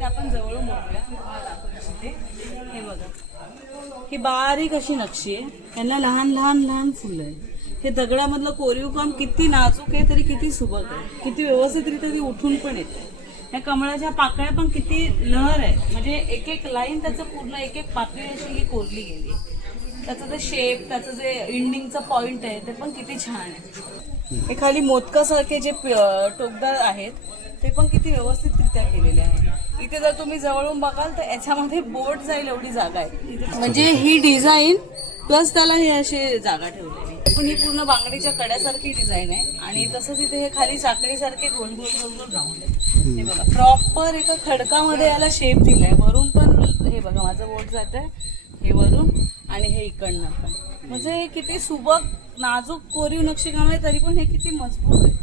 ते आपण जवळून बघूया. हे बघा. ही बारीक अशी नक्षी आहे. यांना लहान लहान लहान फुलं आहे हे दगडामधलं कोरीव काम किती नाजूक आहे तरी किती सुबक आहे. किती व्यवस्थितरित्या ती उठून पण येते. या कमळाच्या पाकळ्या पण किती लहर आहे म्हणजे एक एक लाईन त्याचं पूर्ण एक एक पाकळी अशी ही कोरली गेली त्याचं जे शेप त्याचं जे इंडिंगचं पॉइंट आहे ते पण किती छान आहे. हे खाली मोदकासारखे जे टोकदार आहेत ते पण किती व्यवस्थितरित्या केलेले आहे. इथे जर तुम्ही जवळून बघाल तर याच्यामध्ये बोट जाईल एवढी जागा आहे. म्हणजे ही डिझाईन प्लस त्याला हे अशी जागा ठेवलेली पण ही पूर्ण बांगडीच्या कड्यासारखी डिझाईन आहे आणि तसंच इथे हे खाली साखळीसारखे गोल गोल गोल गोल राऊंड आहे. हे बघा प्रॉपर एका खडकामध्ये याला शेप दिलाय. वरून पण हे बघा माझं बोट जात आहे हे वरून आणि हे इकडनं पण. म्हणजे हे किती सुबक नाजूक कोरीव नक्षीकाम आहे तरी पण हे किती मजबूत आहे.